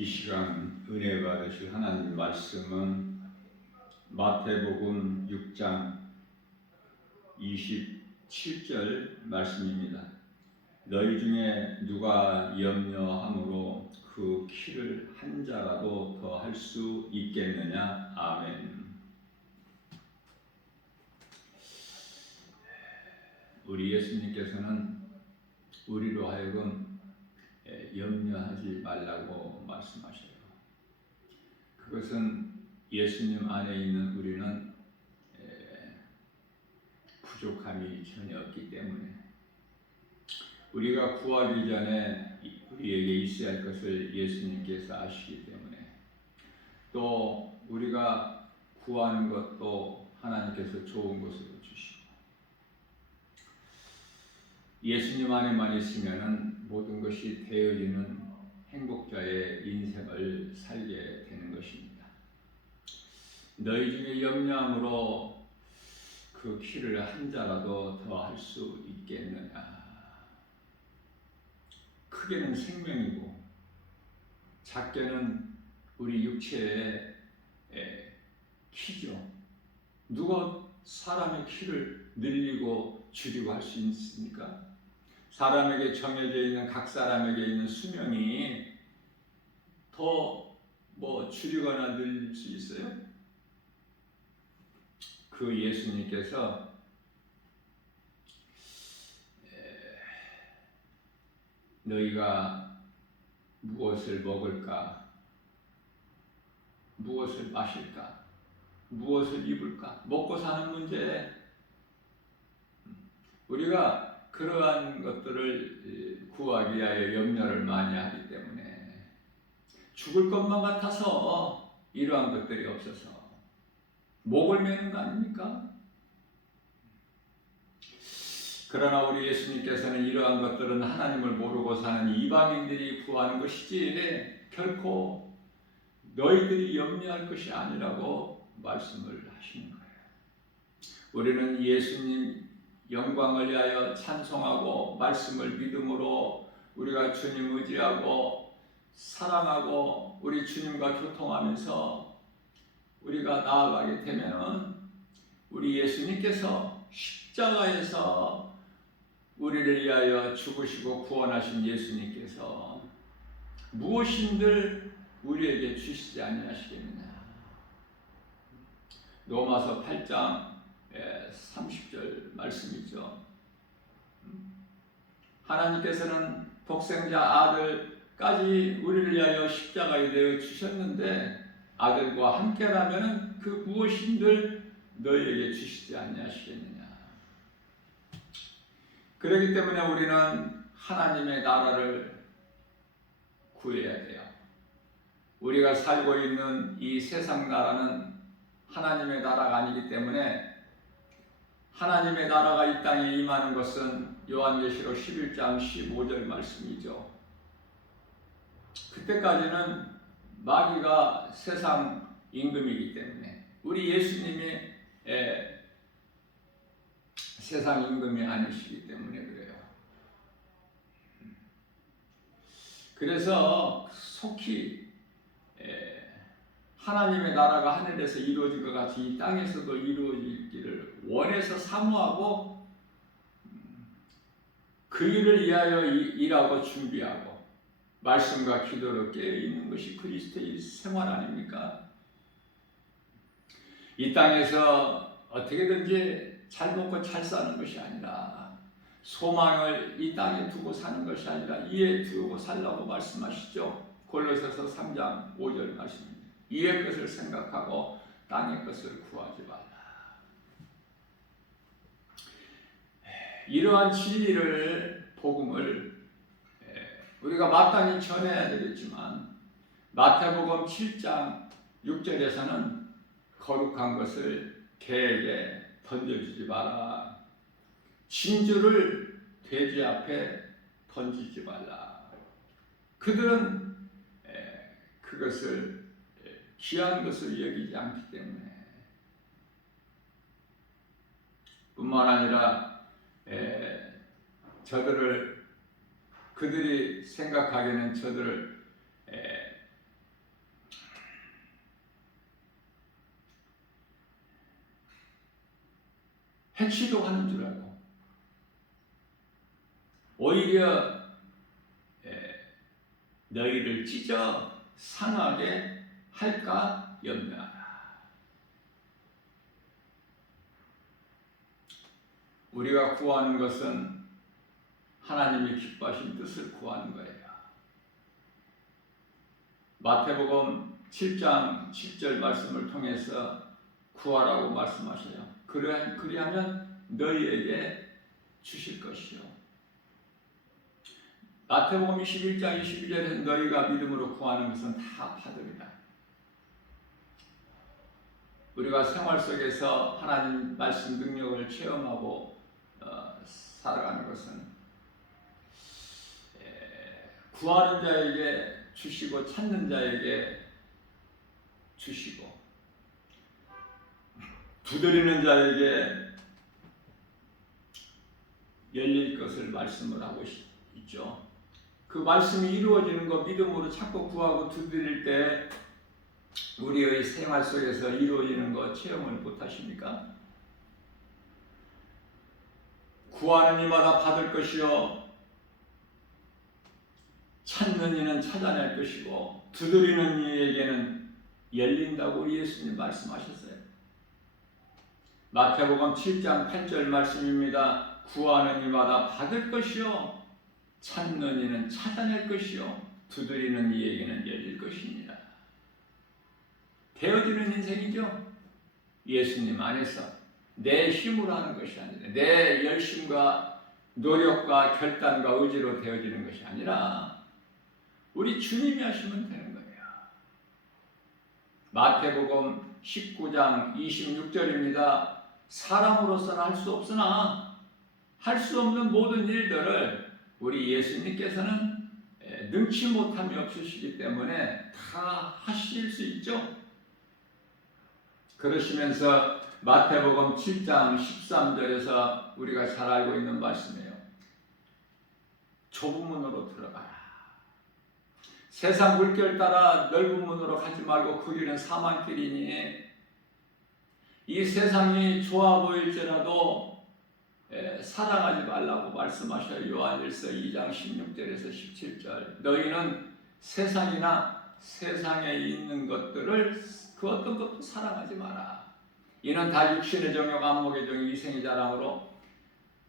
이 시간 은혜 받으실 하나님 말씀은 마태복음 6장 27절 말씀입니다. 너희 중에 누가 염려함으로 그 키를 한 자라도 더 할 수 있겠느냐? 아멘. 우리 예수님께서는 우리로 하여금 염려하지 말라고 말씀하셔요. 그것은 예수님 안에 있는 우리는 부족함이 전혀 없기 때문에 우리가 구하기 전에 우리에게 있어야 할 것을 예수님께서 아시기 때문에 또 우리가 구하는 것도 하나님께서 좋은 것으로 주시고 예수님 안에만 있으면 모든 것이 되어지는 행복자의 인생을 살게 되는 것입니다. 너희 중에 염려함으로 그 키를 한 자라도 더 할 수 있겠느냐. 크게는 생명이고 작게는 우리 육체의 키죠. 누가 사람의 키를 늘리고 줄이고 할 수 있습니까? 사람에게 정해져 있는 각 사람에게 있는 수명이 더 줄이거나 늘릴 수 있어요? 그 예수님께서 너희가 무엇을 먹을까, 무엇을 마실까, 무엇을 입을까, 먹고 사는 문제, 우리가 그러한 것들을 구하기 위하여 염려를 많이 하기 때문에 죽을 것만 같아서 이러한 것들이 없어서 목을 매는 거 아닙니까? 그러나 우리 예수님께서는 이러한 것들은 하나님을 모르고 사는 이방인들이 구하는 것이지 결코 너희들이 염려할 것이 아니라고 말씀을 하시는 거예요. 우리는 예수님 영광을 위하여 찬송하고 말씀을 믿음으로 우리가 주님 의지하고 사랑하고 우리 주님과 교통하면서 우리가 나아가게 되면 우리 예수님께서 십자가에서 우리를 위하여 죽으시고 구원하신 예수님께서 무엇인들 우리에게 주시지 아니하시겠느냐. 로마서 8장 30절 말씀이죠. 하나님께서는 독생자 아들까지 우리를 위하여 십자가에 되어 주셨는데 아들과 함께라면 그 무엇인들 너희에게 주시지 아니하시겠느냐. 그렇기 때문에 우리는 하나님의 나라를 구해야 돼요. 우리가 살고 있는 이 세상 나라는 하나님의 나라가 아니기 때문에 하나님의 나라가 이 땅에 임하는 것은 요한계시록 11장 15절 말씀이죠. 그때까지는 마귀가 세상 임금이기 때문에 우리 예수님이 세상 임금이 아니시기 때문에 그래요. 그래서 속히 하나님의 나라가 하늘에서 이루어질 것 같이 이 땅에서도 이루어지기를 원해서 사모하고 그 일을 위하여 일하고 준비하고 말씀과 기도로 깨어있는 것이 그리스도의 생활 아닙니까? 이 땅에서 어떻게든지 잘 먹고 잘 사는 것이 아니라 소망을 이 땅에 두고 사는 것이 아니라 이에 두고 살라고 말씀하시죠. 골로새서 3장 5절 말씀입니다. 이의 것을 생각하고 땅의 것을 구하지 말라. 이러한 진리를 복음을 우리가 마땅히 전해야 되겠지만 마태복음 7장 6절에서는 거룩한 것을 개에게 던져주지 마라. 진주를 돼지 앞에 던지지 말라. 그들은 그것을 귀한 것을 여기지 않기 때문에 뿐만 아니라 그들이 생각하기에는 저들을 해치도 하는 줄 알고 오히려 너희를 찢어 상하게 할까 염려하라. 우리가 구하는 것은 하나님이 기뻐하신 뜻을 구하는 거예요. 마태복음 7장 10절 말씀을 통해서 구하라고 말씀하셔요. 그리하면 너희에게 주실 것이요. 마태복음 21장 22절에서 너희가 믿음으로 구하는 것은 다 받으리라. 우리가 생활 속에서 하나님 말씀 능력을 체험하고 살아가는 것은 구하는 자에게 주시고 찾는 자에게 주시고 두드리는 자에게 열릴 것을 말씀을 하고 있죠. 그 말씀이 이루어지는 것 믿음으로 찾고 구하고 두드릴 때 우리의 생활 속에서 이루어지는 것 체험을 못하십니까? 구하는 이마다 받을 것이요 찾는 이는 찾아낼 것이고 두드리는 이에게는 열린다고 우리 예수님 말씀하셨어요. 마태복음 7장 8절 말씀입니다. 구하는 이마다 받을 것이요 찾는 이는 찾아낼 것이요 두드리는 이에게는 열릴 것입니다. 되어지는 인생이죠. 예수님 안에서 내 힘으로 하는 것이 아니라 내 열심과 노력과 결단과 의지로 되어지는 것이 아니라 우리 주님이 하시면 되는 거예요. 마태복음 19장 26절입니다. 사람으로서는 할 수 없으나 할 수 없는 모든 일들을 우리 예수님께서는 능치 못함이 없으시기 때문에 다 하실 수 있죠. 그러시면서 마태복음 7장 13절에서 우리가 잘 알고 있는 말씀이에요. 좁은 문으로 들어가라. 세상 물결 따라 넓은 문으로 가지 말고 그 길은 사망길이니 이 세상이 좋아 보일지라도 사랑하지 말라고 말씀하셔요. 요한일서 2장 16절에서 17절. 너희는 세상이나 세상에 있는 것들을 그 어떤 것도 사랑하지 마라. 이는 다 육신의 정욕, 안목의 정욕, 이생의 자랑으로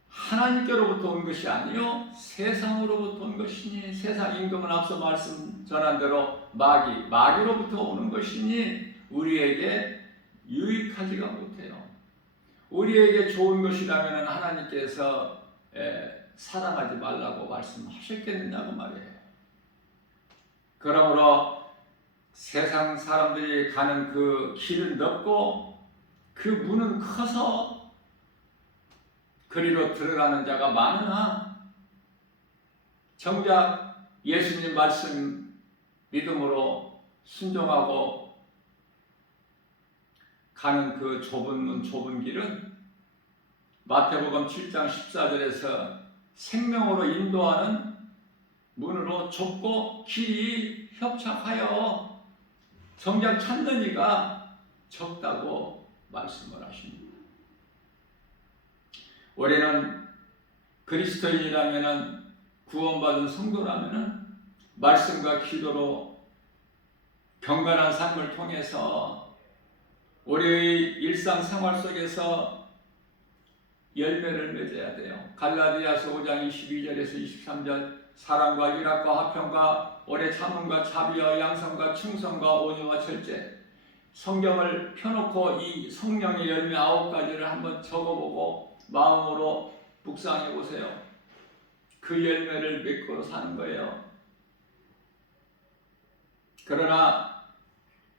하나님께로부터 온 것이 아니요 세상으로부터 온 것이니 세상 임금은 앞서 말씀 전한 대로 마귀로부터 오는 것이니 우리에게 유익하지가 못해요. 우리에게 좋은 것이라면 하나님께서 사랑하지 말라고 말씀하셨겠느냐고 말이에요. 그러므로 세상 사람들이 가는 그 길은 넓고 그 문은 커서 그리로 들어가는 자가 많으나 정작 예수님 말씀 믿음으로 순종하고 가는 그 좁은 문 좁은 길은 마태복음 7장 14절에서 생명으로 인도하는 문으로 좁고 길이 협착하여 정작 찾는 이가 적다고 말씀을 하십니다. 우리는 그리스도인이라면 구원받은 성도라면 말씀과 기도로 경건한 삶을 통해서 우리의 일상생활 속에서 열매를 맺어야 돼요. 갈라디아서 5장 22절에서 23절 사랑과 일합과 화평과 오래 참음과 자비와 양성과 충성과 온유와 절제. 성경을 펴놓고 이 성령의 열매 9가지를 한번 적어보고 마음으로 묵상해 보세요. 그 열매를 맺고 사는 거예요. 그러나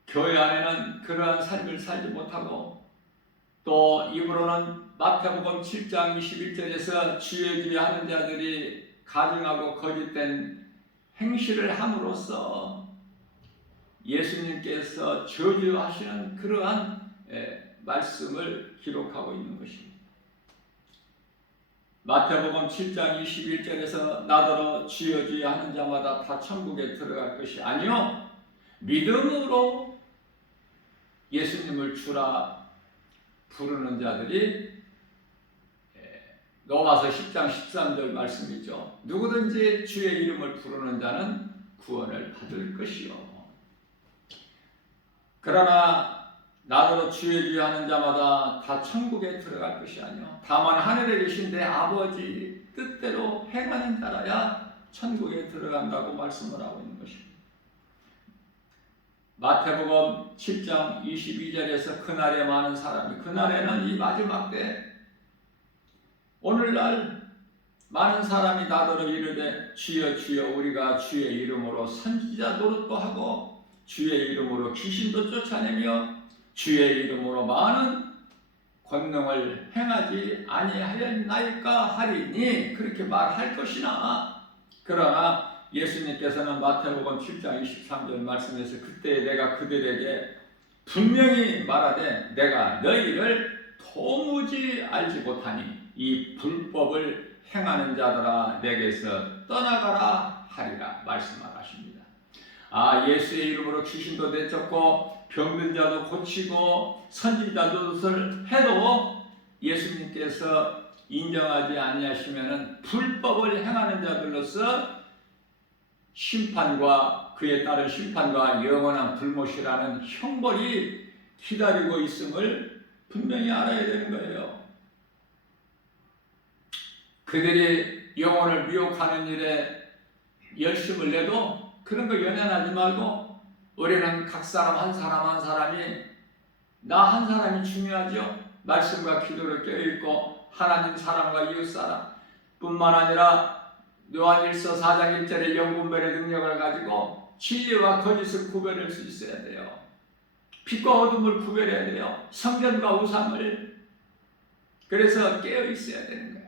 교회 안에는 그러한 삶을 살지 못하고 또 입으로는 마태복음 7장 21절에서 주의 주의 하는 자들이 가증하고 거짓된 행실을 함으로써 예수님께서 저주하시는 그러한 말씀을 기록하고 있는 것입니다. 마태복음 7장 21절에서 나더러 주여 주여 하는 자마다 다 천국에 들어갈 것이 아니요 믿음으로 예수님을 주라 부르는 자들이 로마서 10장 13절 말씀이죠. 누구든지 주의 이름을 부르는 자는 구원을 받을 것이요. 그러나 나더러 주의 주의 하는 자마다 다 천국에 들어갈 것이 아니요 다만 하늘에 계신 내 아버지 뜻대로 행하는 자라야 천국에 들어간다고 말씀을 하고 있는 것입니다. 마태복음 7장 22절에서 그날에 많은 사람이, 그날에는 이 마지막 때 오늘날 많은 사람이 나더러 이르되 주여 주여 우리가 주의 이름으로 선지자 노릇도 하고 주의 이름으로 귀신도 쫓아내며 주의 이름으로 많은 권능을 행하지 아니하였나이까 하리니 그렇게 말할 것이나, 그러나 예수님께서는 마태복음 7장 23절 말씀에서 그때 내가 그들에게 분명히 말하되 내가 너희를 도무지 알지 못하니 이 불법을 행하는 자들아 내게서 떠나가라 하리라 말씀하십니다. 예수의 이름으로 귀신도 내쫓고 병든 자도 고치고 선지자 노릇을 해도 예수님께서 인정하지 아니하시면은 불법을 행하는 자들로서 심판과 그에 따른 심판과 영원한 불못이라는 형벌이 기다리고 있음을 분명히 알아야 되는 거예요. 그들이 영혼을 미혹하는 일에 열심을 내도 그런 거 연연하지 말고 우리는 각 사람 한 사람 한 사람이 나 한 사람이 중요하죠. 말씀과 기도를 껴있고 하나님 사람과 이웃 사람 뿐만 아니라 요한일서 4장 1절의 영분별의 능력을 가지고 진리와 거짓을 구별할 수 있어야 돼요. 빛과 어둠을 구별해야 돼요. 성전과 우상을. 그래서 깨어 있어야 되는 거예요.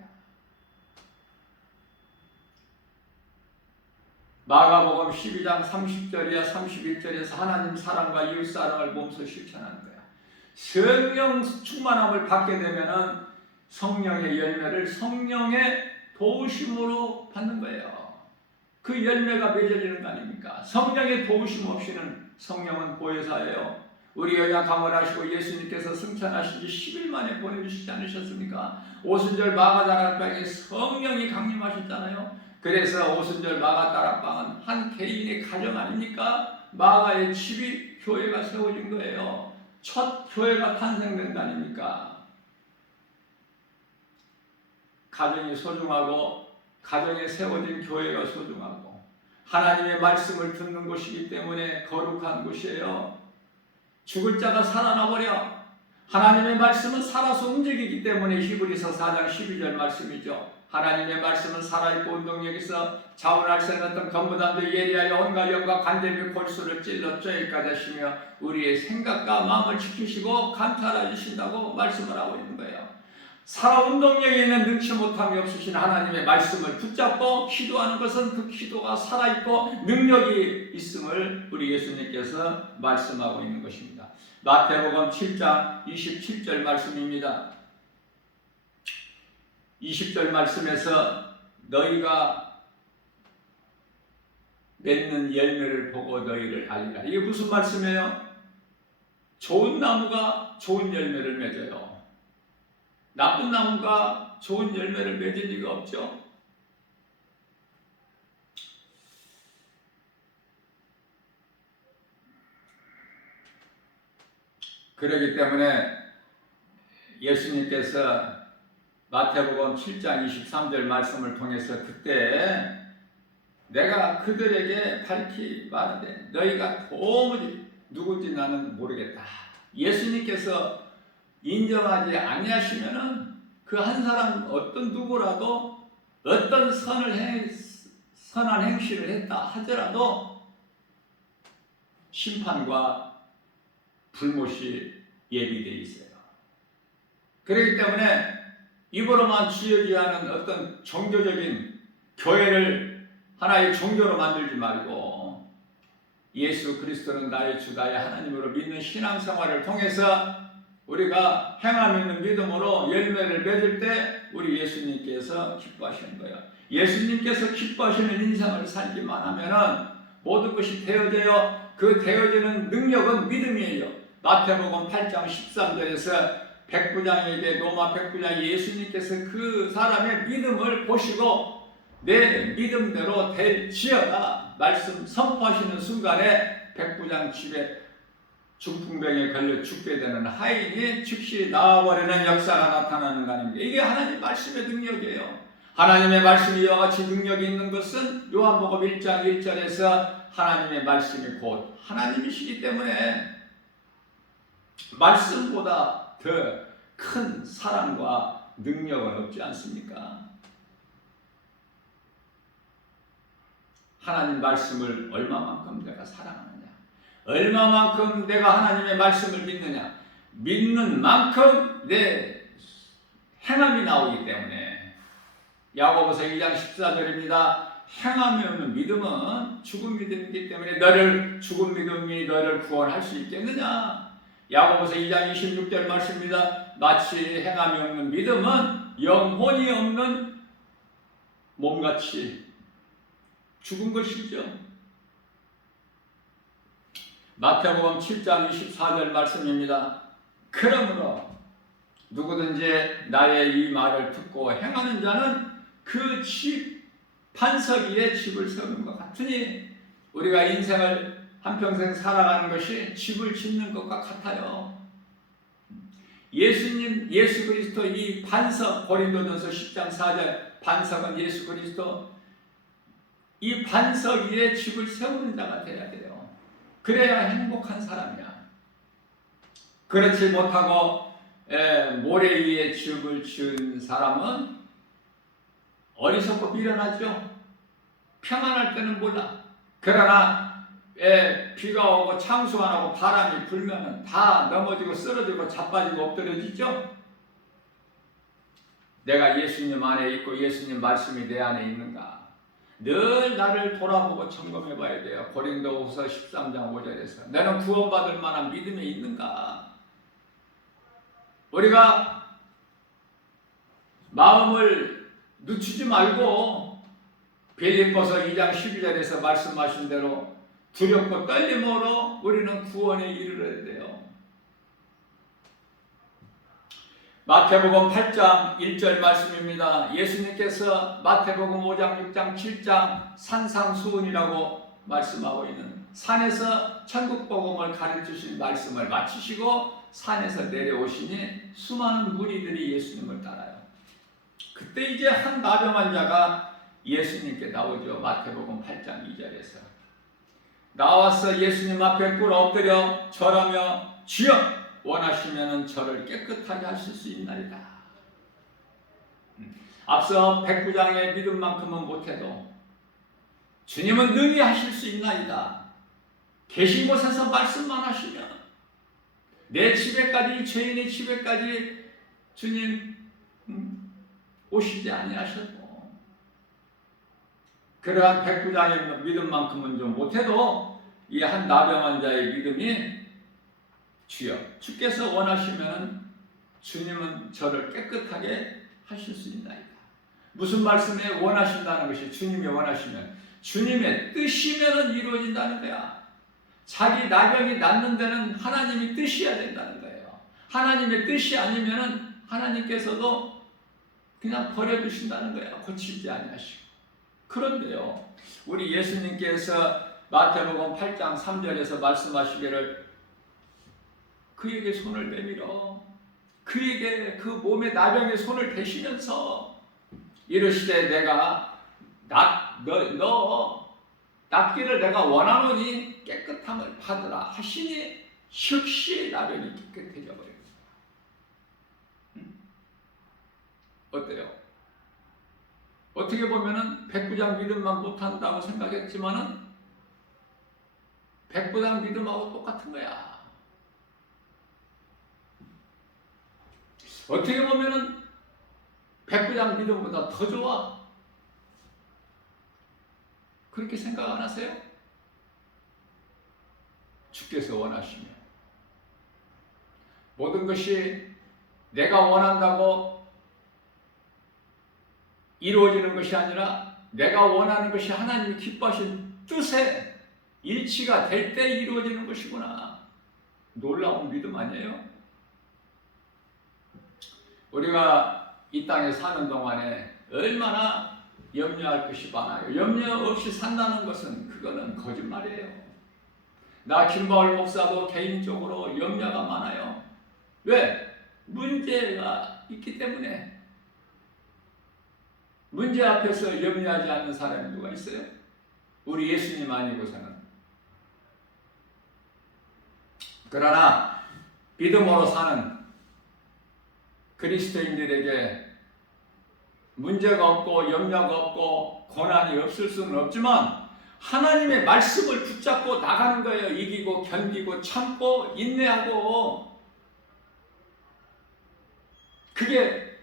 마가복음 12장 30절이야 31절에서 하나님 사랑과 이웃 사랑을 몸소 실천하는 거야. 성령 충만함을 받게 되면은 성령의 열매를 성령의 도우심으로 받는 거예요. 그 열매가 맺어지는 거 아닙니까? 성령의 도우심 없이는 성령은 보혜사예요. 우리 연약함을 하시고 예수님께서 승천하신 지 10일 만에 보내주시지 않으셨습니까? 오순절 마가다락방에 성령이 강림하셨잖아요. 그래서 오순절 마가다락방은 한 개인의 가정 아닙니까? 마가의 집이 교회가 세워진 거예요. 첫 교회가 탄생된 거 아닙니까? 가정이 소중하고 가정에 세워진 교회가 소중하고 하나님의 말씀을 듣는 곳이기 때문에 거룩한 곳이에요. 죽을 자가 살아나버려. 하나님의 말씀은 살아서 움직이기 때문에 히브리서 4장 12절 말씀이죠. 하나님의 말씀은 살아있고 운동력 있어 자원할 수 없는 건부단도 예리하여 온갖 영과 관절 및 골수를 찔러 쪄일까지 하시며 우리의 생각과 마음을 지키시고 감찰해 주신다고 말씀을 하고 있는 거예요. 살아 운동력에 있는 능치 못함이 없으신 하나님의 말씀을 붙잡고 기도하는 것은 그 기도가 살아있고 능력이 있음을 우리 예수님께서 말씀하고 있는 것입니다. 마태복음 7장 27절 말씀입니다. 20절 말씀에서 너희가 맺는 열매를 보고 너희를 알리라. 이게 무슨 말씀이에요? 좋은 나무가 좋은 열매를 맺어요. 나쁜 나무가 좋은 열매를 맺을 리가 없죠. 그렇기 때문에 예수님께서 마태복음 7장 23절 말씀을 통해서 그때 내가 그들에게 밝히 말하되 너희가 도무지 누군지 나는 모르겠다. 예수님께서 인정하지 아니하시면은 그 한 사람 어떤 누구라도 어떤 선한 행실을 했다 하더라도 심판과 불못이 예비되어 있어요. 그렇기 때문에 입으로만 주여지하는 어떤 종교적인 교회를 하나의 종교로 만들지 말고 예수 그리스도는 나의 주 나의 하나님으로 믿는 신앙생활을 통해서 우리가 행함 있는 믿음으로 열매를 맺을 때 우리 예수님께서 기뻐하시는 거예요. 예수님께서 기뻐하시는 인생을 살기만 하면은 모든 것이 되어져요. 그 되어지는 능력은 믿음이에요. 마태복음 8장 13절에서 백부장에게 로마 백부장 예수님께서 그 사람의 믿음을 보시고 내 믿음대로 될지어다 말씀 선포하시는 순간에 백부장 집에 중풍병에 걸려 죽게 되는 하인이 즉시 나와버리는 역사가 나타나는 거 아닙니까? 이게 하나님 말씀의 능력이에요. 하나님의 말씀이 이와 같이 능력이 있는 것은 요한복음 1장 1절에서 하나님의 말씀이 곧 하나님이시기 때문에 말씀보다 더 큰 사랑과 능력은 없지 않습니까? 하나님 말씀을 얼마만큼 내가 사랑하느냐, 얼마만큼 내가 하나님의 말씀을 믿느냐, 믿는 만큼 내 행함이 나오기 때문에 야고보서 2장 14절입니다. 행함이 없는 믿음은 죽은 믿음이기 때문에 너를 죽은 믿음이 너를 구원할 수 있겠느냐? 야고보서 2장 26절 말씀입니다. 마치 행함이 없는 믿음은 영혼이 없는 몸같이 죽은 것이죠. 마태복음 7장 24절 말씀입니다. 그러므로 누구든지 나의 이 말을 듣고 행하는 자는 그 집 반석 위에 집을 세우는 것 같으니 우리가 인생을 한평생 살아가는 것이 집을 짓는 것과 같아요. 예수님, 예수 그리스도 이 반석, 고린도전서 10장 4절 반석은 예수 그리스도, 이 반석 위에 집을 세우는 자가 되어야 돼요. 그래야 행복한 사람이야. 그렇지 못하고 모래 위에 집을 지은 사람은 어리석고 미련하죠. 평안할 때는 몰라. 그러나 비가 오고 창수가 나고 바람이 불면은 다 넘어지고 쓰러지고 자빠지고 엎드려지죠. 내가 예수님 안에 있고 예수님 말씀이 내 안에 있는가? 늘 나를 돌아보고 점검해 봐야 돼요. 고린도후서 13장 5절에서 너는 구원받을 만한 믿음이 있는가? 우리가 마음을 늦추지 말고 빌립보서 2장 12절에서 말씀하신 대로 두렵고 떨림으로 우리는 구원에 이르러야 돼요. 마태복음 8장 1절 말씀입니다. 예수님께서 마태복음 5장 6장 7장 산상수훈이라고 말씀하고 있는 산에서 천국복음을 가르치신 말씀을 마치시고 산에서 내려오시니 수많은 무리들이 예수님을 따라요. 그때 이제 한 나병 환자가 예수님께 나오죠. 마태복음 8장 2절에서 나와서 예수님 앞에 꿇어 엎드려 절하며 주여 원하시면 저를 깨끗하게 하실 수 있나이다. 앞서 백부장의 믿음만큼은 못해도 주님은 능히 하실 수 있나이다. 계신 곳에서 말씀만 하시면 내 집에까지, 죄인의 집에까지 주님 오시지 아니하셔도 그러한 백부장의 믿음만큼은 좀 못해도 이 한 나병 환자의 믿음이 주여 주께서 원하시면 주님은 저를 깨끗하게 하실 수 있나이다. 무슨 말씀에 원하신다는 것이 주님이 원하시면 주님의 뜻이면 이루어진다는 거야. 자기 나병이 낫는 데는 하나님이 뜻이어야 된다는 거예요. 하나님의 뜻이 아니면 하나님께서도 그냥 버려두신다는 거예요. 고치지 아니하시고. 그런데요, 우리 예수님께서 마태복음 8장 3절에서 말씀하시기를 그에게 손을 내밀어 그에게 그 몸의 나병에 손을 대시면서 이르시되 내가 너 낫기를 내가 원하노니 깨끗함을 받으라 하시니 즉시 나병이 깨끗해져 버립니다. 어때요? 어떻게 보면은 백부장 믿음만 못한다고 생각했지만은 백부장 믿음하고 똑같은 거야. 어떻게 보면은 백부장 믿음보다 더 좋아. 그렇게 생각 안 하세요? 주께서 원하시면 모든 것이 내가 원한다고 이루어지는 것이 아니라 내가 원하는 것이 하나님이 기뻐하신 뜻에 일치가 될 때 이루어지는 것이구나. 놀라운 믿음 아니에요? 우리가 이 땅에 사는 동안에 얼마나 염려할 것이 많아요. 염려 없이 산다는 것은 그거는 거짓말이에요. 나 김바울 목사도 개인적으로 염려가 많아요. 왜? 문제가 있기 때문에. 문제 앞에서 염려하지 않는 사람이 누가 있어요? 우리 예수님 아니고서는. 그러나 믿음으로 사는 그리스도인들에게 문제가 없고 염려가 없고 고난이 없을 수는 없지만 하나님의 말씀을 붙잡고 나가는 거예요. 이기고 견디고 참고 인내하고. 그게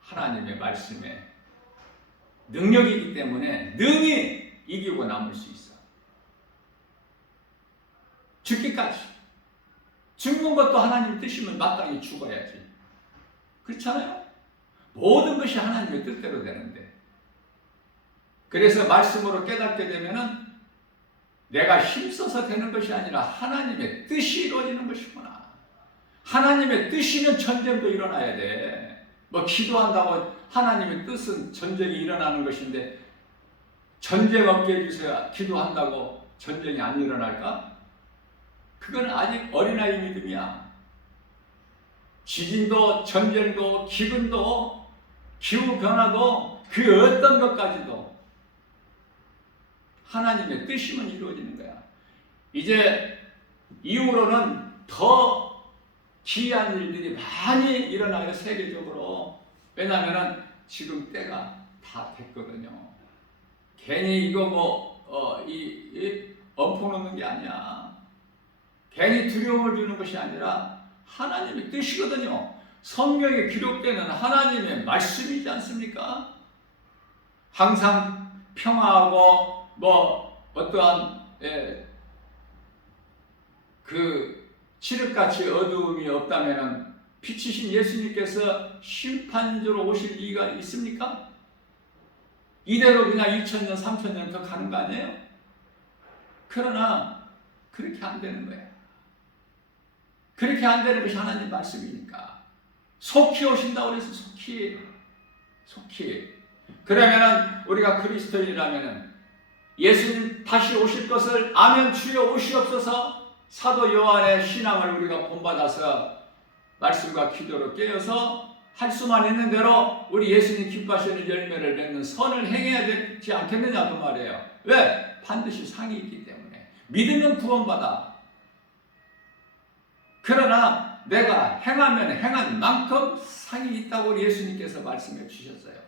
하나님의 말씀의 능력이기 때문에 능히 이기고 남을 수 있어. 죽기까지. 죽는 것도 하나님 뜻이면 마땅히 죽어야지. 그렇잖아요? 모든 것이 하나님의 뜻대로 되는데. 그래서 말씀으로 깨닫게 되면은 내가 힘써서 되는 것이 아니라 하나님의 뜻이 이루어지는 것이구나. 하나님의 뜻이면 전쟁도 일어나야 돼. 뭐 기도한다고 하나님의 뜻은 전쟁이 일어나는 것인데 전쟁 없게 해주세요. 기도한다고 전쟁이 안 일어날까? 그건 아직 어린아이 믿음이야. 지진도 전쟁도 기근도 기후변화도 그 어떤 것까지도 하나님의 뜻이면 이루어지는 거야. 이제 이후로는 더 기이한 일들이 많이 일어나요. 세계적으로. 왜냐하면 지금 때가 다 됐거든요. 괜히 이거 엄포 놓는 게 아니야. 괜히 두려움을 주는 것이 아니라 하나님의 뜻이거든요. 성경에 기록되는 하나님의 말씀이지 않습니까? 항상 평화하고 어떠한 그 칠흑같이 어두움이 없다면 빛이신 예수님께서 심판주로 오실 이유가 있습니까? 이대로 그냥 2000년, 3000년 더 가는 거 아니에요? 그러나 그렇게 안 되는 거예요. 그렇게 안 되는 것이 하나님 말씀이니까. 속히 오신다고 그래서 속히. 그러면은 우리가 그리스도인이라면은 예수님 다시 오실 것을 아멘 주여 오시옵소서. 사도 요한의 신앙을 우리가 본받아서 말씀과 기도로 깨어서 할 수만 있는 대로 우리 예수님 기뻐하시는 열매를 맺는 선을 행해야 되지 않겠느냐 그 말이에요. 왜? 반드시 상이 있기 때문에. 믿으면 구원받아. 그러나 내가 행하면 행한 만큼 상이 있다고 우리 예수님께서 말씀해 주셨어요.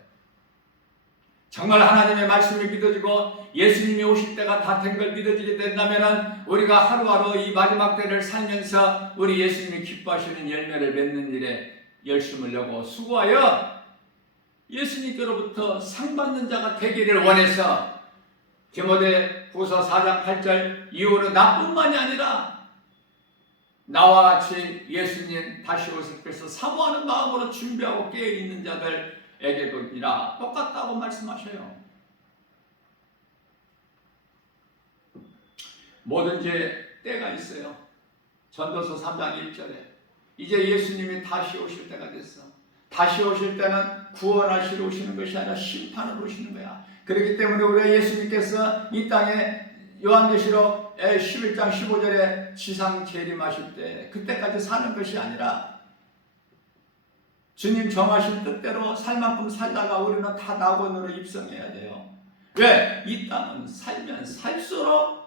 정말 하나님의 말씀이 믿어지고 예수님이 오실 때가 다 된 걸 믿어지게 된다면 우리가 하루하루 이 마지막 때를 살면서 우리 예수님이 기뻐하시는 열매를 맺는 일에 열심을 내고 수고하여 예수님께로부터 상 받는 자가 되기를 원해서 디모데후서 4장 8절 이후로 나뿐만이 아니라 나와 같이 예수님 다시 오실 것을 사모하는 마음으로 준비하고 깨어있는 자들에게도니라 똑같다고 말씀하셔요. 뭐든지 때가 있어요. 전도서 3장 1절에 이제 예수님이 다시 오실 때가 됐어. 다시 오실 때는 구원하시러 오시는 것이 아니라 심판으로 오시는 거야. 그렇기 때문에 우리가 예수님께서 이 땅에 요한계시록 11장 15절에 지상 재림하실 때 그때까지 사는 것이 아니라 주님 정하신 뜻대로 살 만큼 살다가 우리는 다 낙원으로 입성해야 돼요. 왜? 이 땅은 살면 살수록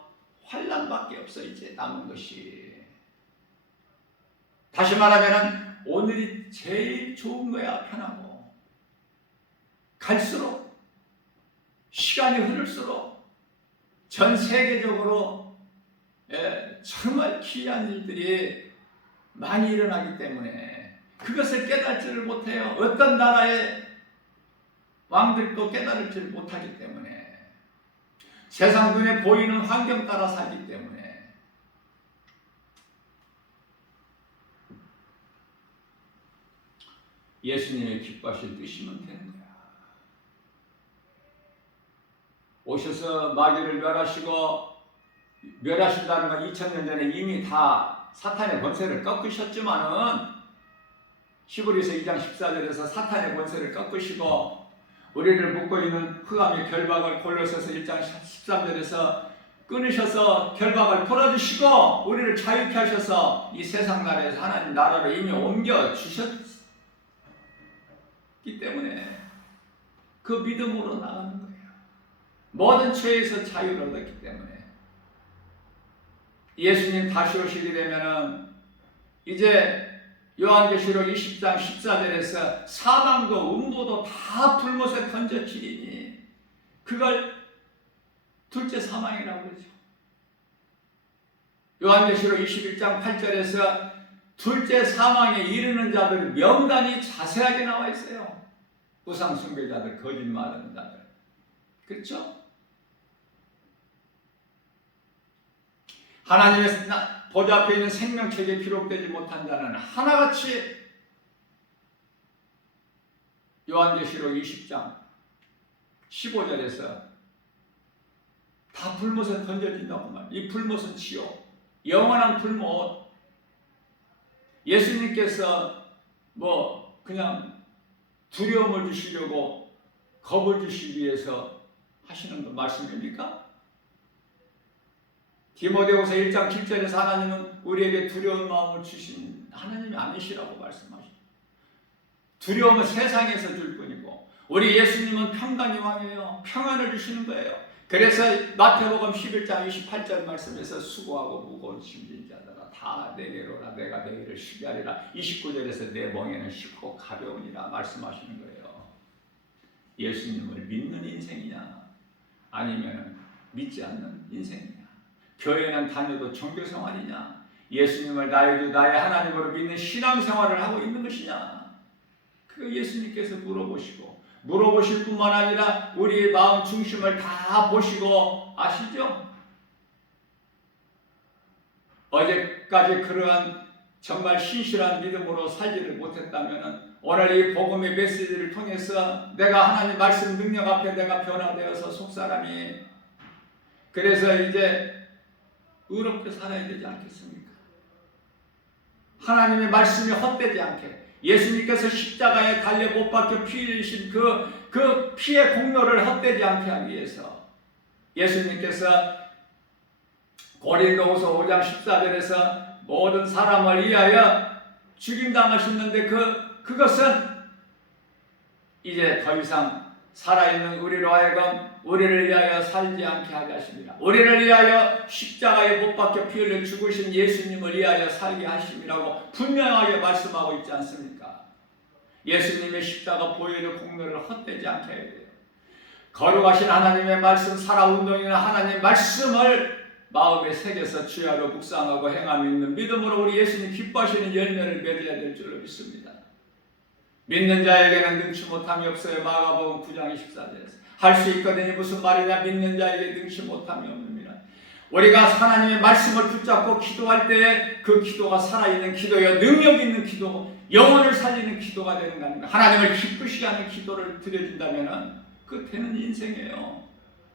환난밖에 없어. 이제 남은 것이. 다시 말하면 오늘이 제일 좋은 거야. 편하고 갈수록 시간이 흐를수록 전 세계적으로 정말 기이한 일들이 많이 일어나기 때문에 그것을 깨닫지를 못해요. 어떤 나라의 왕들도 깨달을지를 못하기 때문에 세상 눈에 보이는 환경 따라 살기 때문에 예수님의 기뻐하실 뜻이면 되는 거야. 오셔서 마귀를 멸하신다는 건 2000년 전에 이미 다 사탄의 권세를 꺾으셨지만은 히브리서 2장 14절에서 사탄의 권세를 꺾으시고 우리를 묶고 있는 흑암의 결박을 골로새서 1장 13절에서 끊으셔서 결박을 풀어주시고 우리를 자유케 하셔서 이 세상 나라에서 하나님 나라로 이미 옮겨 주셨기 때문에 그 믿음으로 나가는 거예요. 모든 죄에서 자유를 얻었기 때문에. 예수님 다시 오시게 되면은 이제 요한계시록 20장 14절에서 사망도 음부도 다 불못에 던져지리니 그걸 둘째 사망이라고 그러죠. 요한계시록 21장 8절에서 둘째 사망에 이르는 자들 명단이 자세하게 나와 있어요. 우상 숭배자들, 거짓말하는 자들. 그렇죠? 하나님의 보좌 앞에 있는 생명책에 기록되지 못한 자는 하나같이 요한계시록 20장 15절에서 다 불못에 던져진다고 말이에요. 이 불못은 지옥, 영원한 불못. 예수님께서 그냥 두려움을 주시려고 겁을 주시기 위해서 하시는 말씀입니까? 디모데후서 1장 7절에서 하나님은 우리에게 두려운 마음을 주신 하나님이 아니시라고 말씀하십니다. 두려움은 세상에서 줄 뿐이고 우리 예수님은 평강의 왕이에요. 평안을 주시는 거예요. 그래서 마태복음 11장 28절 말씀에서 수고하고 무거운 짐진 자들아 다 내게로 오라 내가 너희를 쉬게 하리라. 29절에서 내 멍에는 쉽고 가벼우니라 말씀하시는 거예요. 예수님을 믿는 인생이냐 아니면 믿지 않는 인생이냐. 교회는 다녀도 종교생활이냐 예수님을 나의 주 나의 하나님으로 믿는 신앙생활을 하고 있는 것이냐. 그 예수님께서 물어보실 뿐만 아니라 우리의 마음 중심을 다 보시고 아시죠? 어제까지 그러한 정말 신실한 믿음으로 살지를 못했다면 오늘 이 복음의 메시지를 통해서 내가 하나님 말씀 능력 앞에 내가 변화되어서 속사람이 그래서 이제 의롭게 살아야 되지 않겠습니까? 하나님의 말씀이 헛되지 않게 예수님께서 십자가에 달려 못 박혀 피 흘리신 그 피의 공로를 헛되지 않게 하기 위해서 예수님께서 고린도후서 5장 14절에서 모든 사람을 위하여 죽임당하셨는데 그것은 이제 더 이상 살아있는 우리로 하여금 우리를 위하여 살지 않게 하게 하십니다. 우리를 위하여 십자가에 못 박혀 피 흘려 죽으신 예수님을 위하여 살게 하심이라고 분명하게 말씀하고 있지 않습니까? 예수님의 십자가 보혈의 공로를 헛되지 않게 해야 돼요. 거룩하신 하나님의 말씀 살아운동이나 하나님의 말씀을 마음에 새겨서 주야로 묵상하고 행함이 있는 믿음으로 우리 예수님 기뻐하시는 열매를 맺어야 될 줄로 믿습니다. 믿는 자에게는 능치 못함이 없어요. 마가복음 9장 24절에서 할 수 있거든요. 무슨 말이냐? 믿는 자에게 능치 못함이 없느니라. 우리가 하나님의 말씀을 붙잡고 기도할 때에 그 기도가 살아있는 기도여 능력 있는 기도, 영혼을 살리는 기도가 되는 거 아닙니까? 하나님을 기쁘시게 하는 기도를 드려준다면 그 되는 인생이에요.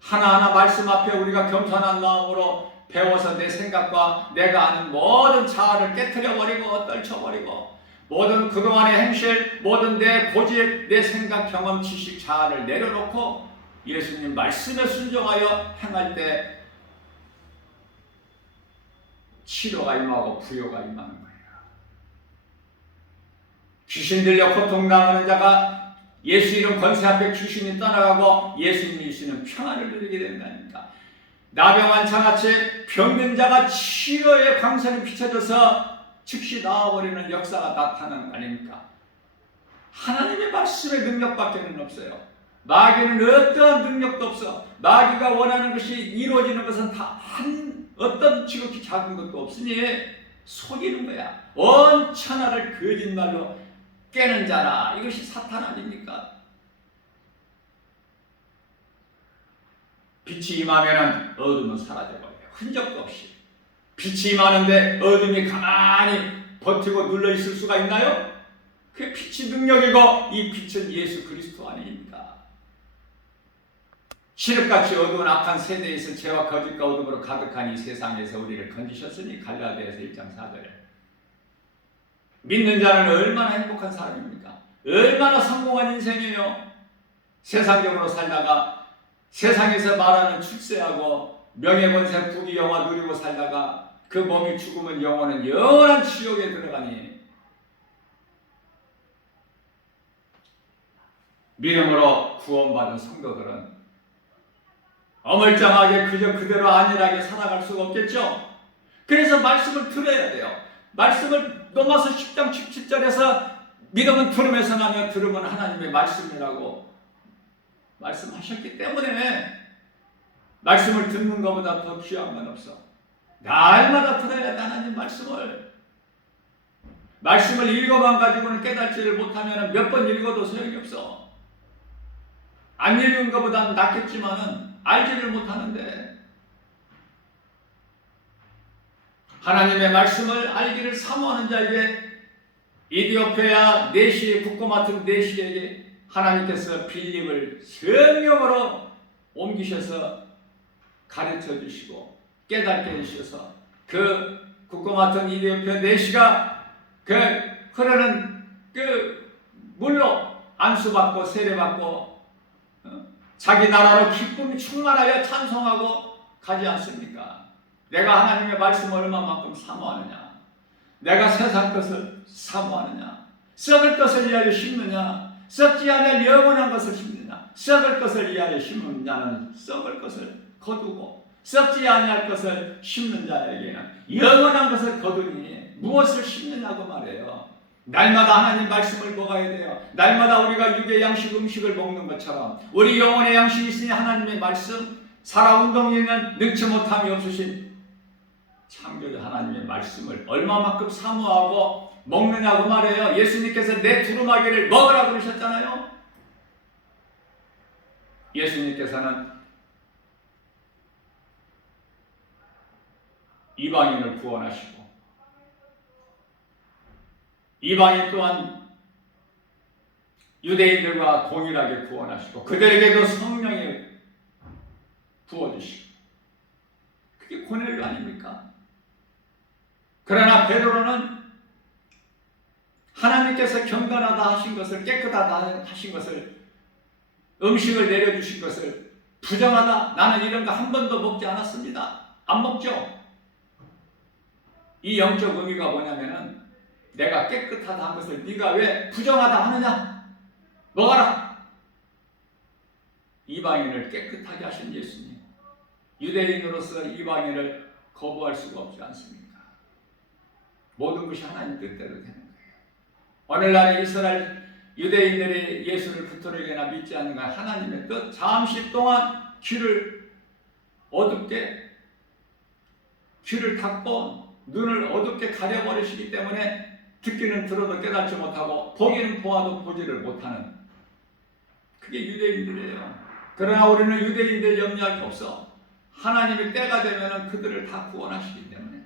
하나하나 말씀 앞에 우리가 겸손한 마음으로 배워서 내 생각과 내가 아는 모든 자아를 깨트려버리고 떨쳐버리고 모든 그동안의 행실, 모든 내 고집, 내 생각, 경험, 지식, 자아를 내려놓고 예수님 말씀에 순종하여 행할 때 치료가 임하고 부요가 임하는 거예요. 귀신 들려 고통당하는 자가 예수 이름 권세 앞에 귀신이 떠나가고 예수님이 주시는 평안을 누리게 되는 거 아닙니까? 나병한 자같이 병든 자가 치료의 광선이 비춰져서 즉시 나와버리는 역사가 나타나는 거 아닙니까? 하나님의 말씀의 능력밖에는 없어요. 마귀는 어떠한 능력도 없어. 마귀가 원하는 것이 이루어지는 것은 다 어떤 지극히 작은 것도 없으니 속이는 거야. 온 천하를 거짓말로 깨는 자라. 이것이 사탄 아닙니까? 빛이 임하면 어둠은 사라져버려요. 흔적도 없이. 빛이 임하는데 어둠이 가만히 버티고 눌러있을 수가 있나요? 그게 빛이 능력이고 이 빛은 예수 그리스도 아닙니까? 시륵같이 어두운 악한 세대에서 죄와 거짓과 어둠으로 가득한 이 세상에서 우리를 건지셨으니 갈라디아서 1장 4절에 믿는 자는 얼마나 행복한 사람입니까? 얼마나 성공한 인생이에요. 세상적으로 살다가 세상에서 말하는 출세하고 명예권세 부귀영화 누리고 살다가 그 몸이 죽으면 영혼은 영원한 지옥에 들어가니 믿음으로 구원받은 성도들은 어물쩡하게 그저 그대로 안일하게 살아갈 수가 없겠죠. 그래서 말씀을 들어야 돼요. 말씀을 로마서 10장 17절에서 믿음은 들음에서 나며 들음은 하나님의 말씀이라고 말씀하셨기 때문에 말씀을 듣는 것보다 더 귀한 건 없어. 날마다 들어야 돼. 하나님 말씀을 읽어만 가지고는 깨닫지를 못하면 몇 번 읽어도 소용이 없어. 안 읽은 것보다는 낫겠지만은 알지를 못하는데 하나님의 말씀을 알기를 사모하는 자에게 이디오페아 내시 국고 맡은 내시에게 하나님께서 빌립을 성령으로 옮기셔서 가르쳐 주시고 깨닫게 해주셔서 그 국고 맡은 이디오페아 내시가 그 흐르는 그 물로 안수받고 세례받고 자기 나라로 기쁨이 충만하여 찬송하고 가지 않습니까? 내가 하나님의 말씀을 얼마만큼 사모하느냐? 내가 세상 것을 사모하느냐? 썩을 것을 위하여 심느냐? 썩지 않을 영원한 것을 심느냐? 썩을 것을 위하여 심는 자는 썩을 것을 거두고 썩지 아니할 것을 심는 자에게는 영원한 것을 거두니 무엇을 심느냐고 말해요. 날마다 하나님 말씀을 먹어야 돼요. 날마다 우리가 육의 양식 음식을 먹는 것처럼 우리 영혼의 양식이 있으니 하나님의 말씀, 살아 운동에는 능치 못함이 없으신 창조주 하나님의 말씀을 얼마만큼 사모하고 먹느냐고 말해요. 예수님께서 내 두루마기를 먹으라 그러셨잖아요. 예수님께서는 이방인을 구원하시고 이방인 또한 유대인들과 동일하게 구원하시고 그들에게도 성령이 부어주시고 그게 고넬료 아닙니까? 그러나 베드로는 하나님께서 경건하다 하신 것을 깨끗하다 하신 것을 음식을 내려주신 것을 부정하다 나는 이런 거 한 번도 먹지 않았습니다. 안 먹죠. 이 영적 의미가 뭐냐면은 내가 깨끗하다 한 것을 네가 왜 부정하다 하느냐? 먹어라. 이방인을 깨끗하게 하신 예수님. 유대인으로서 이방인을 거부할 수가 없지 않습니까? 모든 것이 하나님 뜻대로 되는 거예요. 오늘날 이스라엘 유대인들이 예수를 그토록이나 믿지 않는 건 하나님의 뜻. 잠시 동안 귀를 닫고 눈을 어둡게 가려버리시기 때문에 듣기는 들어도 깨닫지 못하고 보기는 보아도 보지를 못하는 그게 유대인들이에요. 그러나 우리는 유대인들 염려할 게 없어. 하나님의 때가 되면 그들을 다 구원하시기 때문에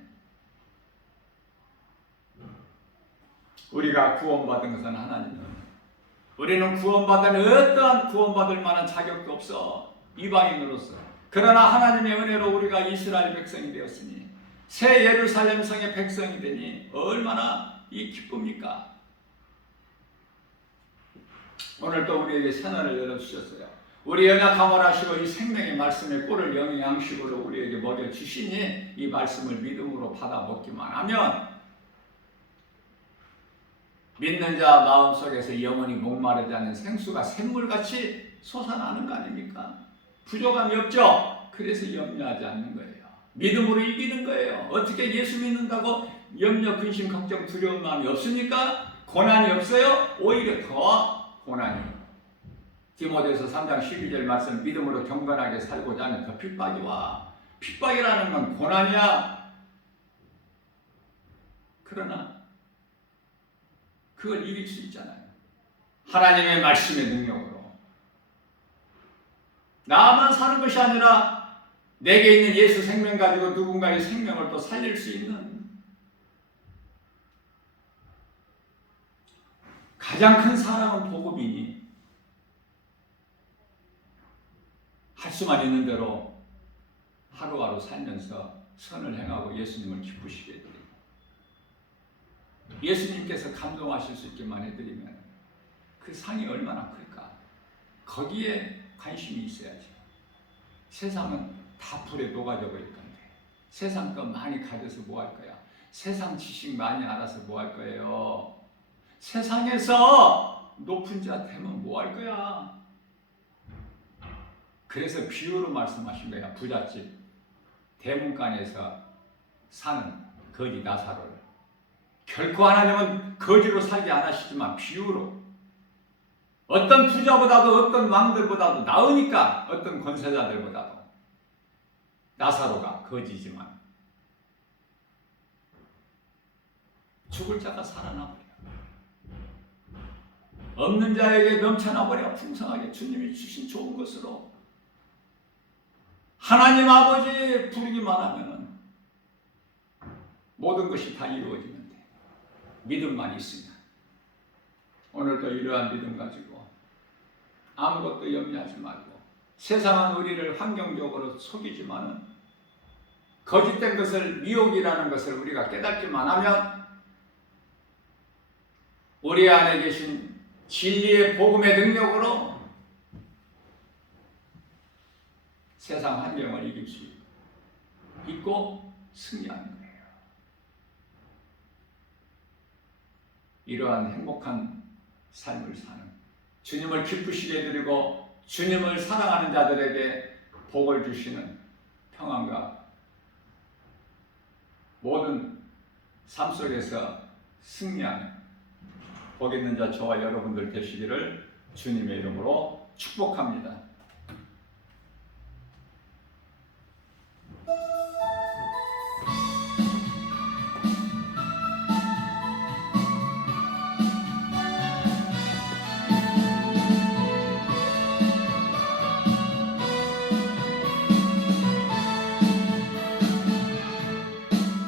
우리가 구원받은 것은 하나님은 우리는 구원받은 어떠한 구원받을 만한 자격도 없어. 이방인으로서. 그러나 하나님의 은혜로 우리가 이스라엘 백성이 되었으니 새 예루살렘 성의 백성이 되니 얼마나 이 기쁩니까? 오늘 또 우리에게 새날을 열어주셨어요. 우리 연약함을 하시고 이 생명의 말씀의 꿀을 영의 양식으로 우리에게 먹여주시니 이 말씀을 믿음으로 받아 먹기만 하면 믿는 자 마음속에서 영원히 목마르지 않는 생수가 샘물같이 솟아나는 거 아닙니까? 부족함이 없죠? 그래서 염려하지 않는 거예요. 믿음으로 이기는 거예요. 어떻게 예수 믿는다고 염려, 근심, 걱정, 두려운 마음이 없습니까? 고난이 없어요? 오히려 더 고난이. 디모데서 3장 12절 말씀 믿음으로 경건하게 살고자 하는 그 핍박이 와. 핍박이라는 건 고난이야. 그러나 그걸 이길 수 있잖아요. 하나님의 말씀의 능력으로. 나만 사는 것이 아니라 내게 있는 예수 생명 가지고 누군가의 생명을 또 살릴 수 있는 가장 큰 사랑은 복음이니 할 수만 있는 대로 하루하루 살면서 선을 행하고 예수님을 기쁘시게 해드립니다. 예수님께서 감동하실 수 있게만 해드리면 그 상이 얼마나 클까? 거기에 관심이 있어야죠. 세상은 다 불에 녹아져 버릴 건데 세상 거 많이 가져서 뭐 할 거야? 세상 지식 많이 알아서 뭐 할 거예요? 세상에서 높은 자 되면 뭐 할 거야? 그래서 비유로 말씀하신 거야. 부잣집 대문간에서 사는 거지 나사로를 결코 하나님은 거지로 살게 안 하시지만 비유로 어떤 부자보다도 어떤 왕들보다도 나으니까 어떤 권세자들보다도 나사로가 거지지만 죽을 자가 살아나 버려. 없는 자에게 넘쳐나 버려. 풍성하게 주님이 주신 좋은 것으로 하나님 아버지 부르기만 하면은 모든 것이 다 이루어지는데 믿음만 있으면 오늘도 이러한 믿음 가지고 아무것도 염려하지 말고 세상은 우리를 환경적으로 속이지만은 거짓된 것을 미혹이라는 것을 우리가 깨닫기만 하면 우리 안에 계신 진리의 복음의 능력으로 세상 환경을 이길 수 있고 승리하는 거예요. 이러한 행복한 삶을 사는 주님을 기쁘시게 드리고 주님을 사랑하는 자들에게 복을 주시는 평안과 모든 삶 속에서 승리하는 복 있는 자 저와 여러분들 되시기를 주님의 이름으로 축복합니다.